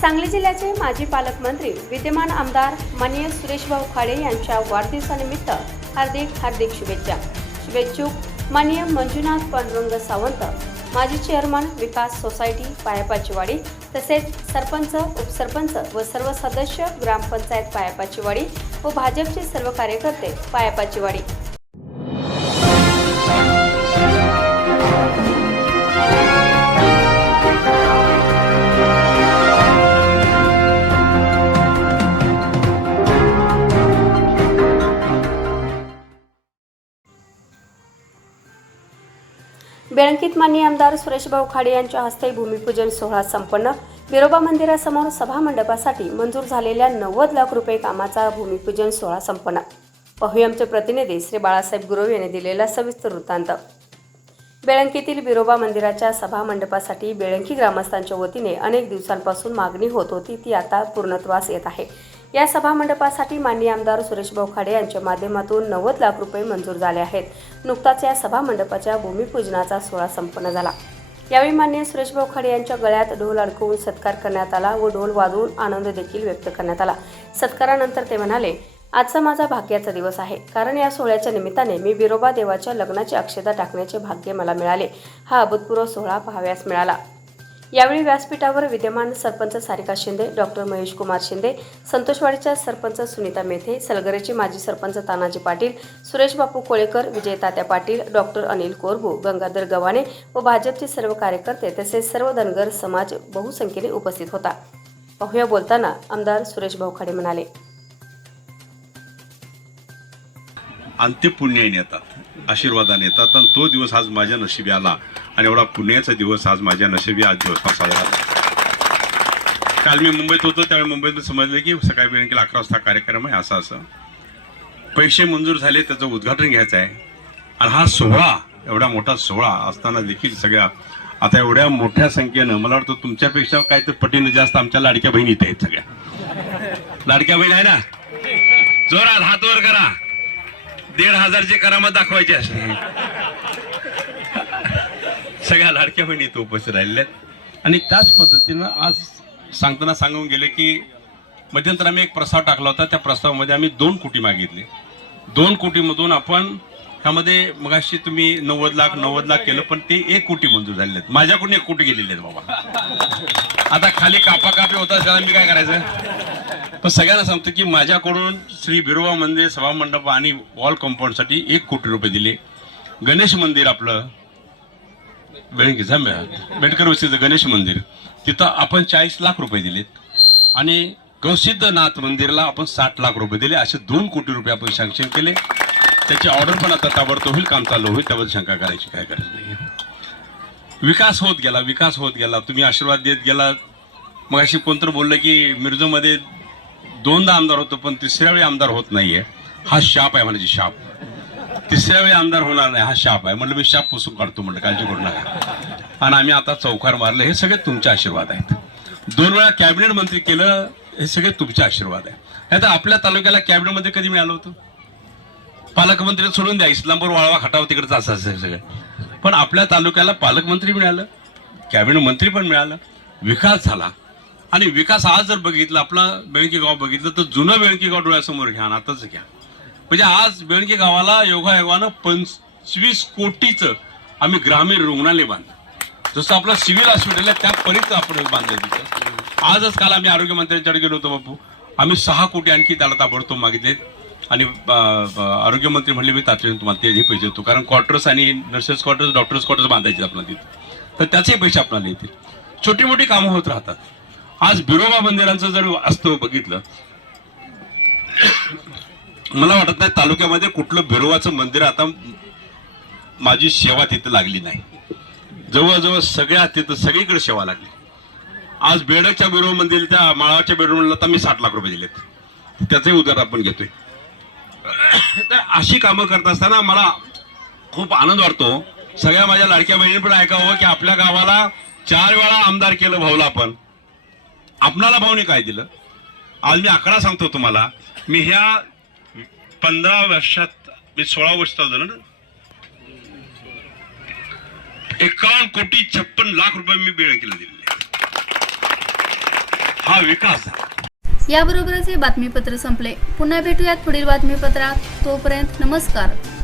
सांगली जिल्ह्याचे माजी पालकमंत्री विद्यमान आमदार माननीय सुरेशभाऊ खाडे यांच्या वाढदिवसानिमित्त हार्दिक हार्दिक शुभेच्छा. शुभेच्छुक माननीय मंजुनाथ पांडुरंग सावंत माजी चेअरमन विकास सोसायटी पायापाचीवाडी तसेच सरपंच उपसरपंच व सर्व सदस्य ग्रामपंचायत पायापाचीवाडी व भाजपचे सर्व कार्यकर्ते पायापाचीवाडी. बेळंकीत मान्य आमदार सुरेशभाऊ खाडे यांच्या हस्ते भूमिपूजन सोहळा संपन्न. बिरोबा मंदिरासमोर सभा मंडपासाठी मंजूर झालेल्या नव्वद लाख रुपये कामाचा भूमिपूजन सोहळा संपन्न. पाहूया आमचे प्रतिनिधी श्री बाळासाहेब गुरव यांनी दिलेला सविस्तर वृत्तांत. बेळंकीतील बिरोबा मंदिराच्या सभा मंडपासाठी बेळंकी ग्रामस्थांच्या वतीने अनेक दिवसांपासून मागणी होत होती ती आता पूर्णत्वास येत आहे. या सभामंडपासाठी माननीय आमदार सुरेशभाऊ खाडे यांच्या माध्यमातून नव्वद लाख रुपये मंजूर झाले आहेत. नुकताच या सभामंडपाच्या भूमिपूजनाचा सोहळा संपन्न झाला. यावेळी माननीय सुरेशभाऊ खाडे यांच्या गळ्यात ढोल अडकवून सत्कार करण्यात आला व ढोल वाजवून आनंद देखील व्यक्त करण्यात आला. सत्कारानंतर ते म्हणाले आजचा माझा भाग्याचा दिवस आहे. कारण या सोहळ्याच्या निमित्ताने मी बिरोबा देवाच्या लग्नाची अक्षता टाकण्याचे भाग्य मला मिळाले. हा अभूतपूर्व सोहळा पाहाव्यास मिळाला. यावेळी व्यासपीठावर विद्यमान सरपंच सारिका शिंदे डॉक्टर महेश कुमार शिंदे संतोषवाडीच्या सरपंच सुनीता मेथे सलगरेचे माजी सरपंच तानाजी पाटील सुरेश बापू कोळेकर विजय तात्या पाटील डॉक्टर अनिल कोरबू गंगाधर गव्हाणे व भाजपचे सर्व कार्यकर्ते तसेच सर्व धनगर समाज बहुसंख्येने उपस्थित होता. पाहूया बोलताना आमदार सुरेश भाऊ खाडे म्हणाले अंत्यपुण्य येतात आशीर्वादाने येतात. आणि तो दिवस आज माझ्या नशिबी आला. आणि एवढा पुण्याचा दिवस आज माझ्या नशिबी आज दिवस हा साजरा झाला. काल मी मुंबईत होतो त्यावेळी मुंबईत समजलं की सकाळी बँकेला अकरा वाजता कार्यक्रम आहे असं असं. पैसे मंजूर झाले त्याचं उद्घाटन घ्यायचं आहे. आणि हा सोहळा एवढा मोठा सोहळा असताना देखील सगळ्या आता एवढ्या मोठ्या संख्येनं मला वाटतं तुमच्यापेक्षा काहीतरी पटीनं जास्त आमच्या लाडक्या बहिणी इथे आहेत सगळ्या. लाडक्या बहीण आहे ना? जोरात हात वर करा. दीड हजारची करामत दाखवायची असते सगळ्या लाडक्या बहिणी इथं उपस्थित राहिलेल्या आहेत. आणि त्याच पद्धतीनं आज सांगताना सांगून गेले की मध्यंतर आम्ही एक प्रस्ताव टाकला होता. त्या प्रस्तावामध्ये आम्ही दोन कोटी मागितले. दोन कोटीमधून आपण ह्यामध्ये मगाशी तुम्ही नव्वद लाख नव्वद लाख केलं पण ते एक कोटी मंजूर झालेले आहेत. माझ्याकडून एक कोटी गेलेले आहेत बाबा. आता खाली कापाकापी होता त्याला मी काय करायचं? पण सगळ्यांना सांगतो की माझ्याकडून श्री बिरोबा मंदिर सभा मंडप आणि वॉल कंपाऊंडसाठी एक कोटी रुपये दिले. गणेश मंदिर आपलं बेळंकीचा बेडकर वस्तीचं गणेश मंदिर. तिथं आपण चाळीस लाख रुपये दिलेत. आणि गौसिद्ध नाथ मंदिरला आपण साठ लाख रुपये दिले. असे दोन कोटी रुपये आपण सँक्शन केले. त्याची ऑर्डर पण आता ताबडतोब होईल काम चालू होईल त्याबद्दल शंका करायची काय गरज नाही. विकास होत गेला विकास होत गेला. तुम्ही आशीर्वाद देत गेला मग अशी कोणतरी बोललं की मिरजमध्ये दोनदा आमदार होतो पण तिसऱ्या वेळी आमदार होत नाहीये. हा शाप आहे म्हणायची शाप. तिसऱ्या वेळी आमदार होणार नाही हा शाप आहे. म्हटलं मी शाप पुसून काढतो म्हटलं काळजी करू नका. आणि आम्ही आता चौकार मारले हे सगळे तुमचे आशीर्वाद आहेत. दोन वेळा कॅबिनेट मंत्री केलं हे सगळे तुमचे आशीर्वाद आहे आता आपल्या तालुक्याला कॅबिनेटमध्ये कधी मिळालं होतं? पालकमंत्री सोडून द्या इस्लामपूर वाळवा खटाव तिकडचं असं सगळं. पण आपल्या तालुक्याला पालकमंत्री मिळालं कॅबिनेट मंत्री पण मिळालं विकास झाला. आणि विकास आज जर बघितलं आपलं बेळकी गाव बघितलं तर जुनं बेळकी गाव डोळ्यासमोर घ्या आणि आताच घ्या. म्हणजे आज बेळकी गावाला योगायोगानं पंचवीस कोटीचं आम्ही ग्रामीण रुग्णालय बांधलं. जसं आपलं सिव्हिल हॉस्पिटल आहे त्या परीच आपण बांधलं तिथं. आजच काल आम्ही आरोग्य मंत्र्यांच्याकडे गेलो होतो बापू. आम्ही सहा कोटी आणखी त्याला ताबडतोब मागितले आणि आरोग्यमंत्री म्हणले मी तातडीने तुम्हाला तेही पैसे देतो. कारण क्वार्टर्स आणि नर्सेस क्वार्टर्स डॉक्टर्स क्वार्टर्स बांधायचे आपल्याला तिथे. तर त्याचेही पैसे आपल्याला येतील छोटी मोठी कामं होत राहतात. आज बिरोबा मंदिरांचं जर असतो बघितलं मला वाटत नाही तालुक्यामध्ये कुठलं बिरोबाचं मंदिर आता माझी सेवा तिथं लागली नाही. जवळजवळ सगळ्या तिथं सगळीकडे सेवा लागली. आज बेडकच्या बिरो मंदिर त्या माळाच्या बेडरूमला आता मी साठ लाख रुपये दिलेत. त्याचंही उदाहरण आपण घेतोय. तर अशी कामं करत असताना मला खूप आनंद वाटतो. सगळ्या माझ्या लाडक्या बहिणी पण ऐकावं की आपल्या गावाला चार वेळा आमदार केलं भाऊला आपण. आपणाला भाऊने काय दिलं? आज मी आकडा सांगतो तुम्हाला. मी ह्या पंधरा वर्षात मी सोळा वर्ष झालो ना? एकावन्न कोटी छप्पन लाख रुपये मी बेळकीला दिलेले. हा विकास याबरोबरच हे बातमीपत्र संपले. पुन्हा भेटूयात पुढील बातमीपत्रात. तोपर्यंत नमस्कार.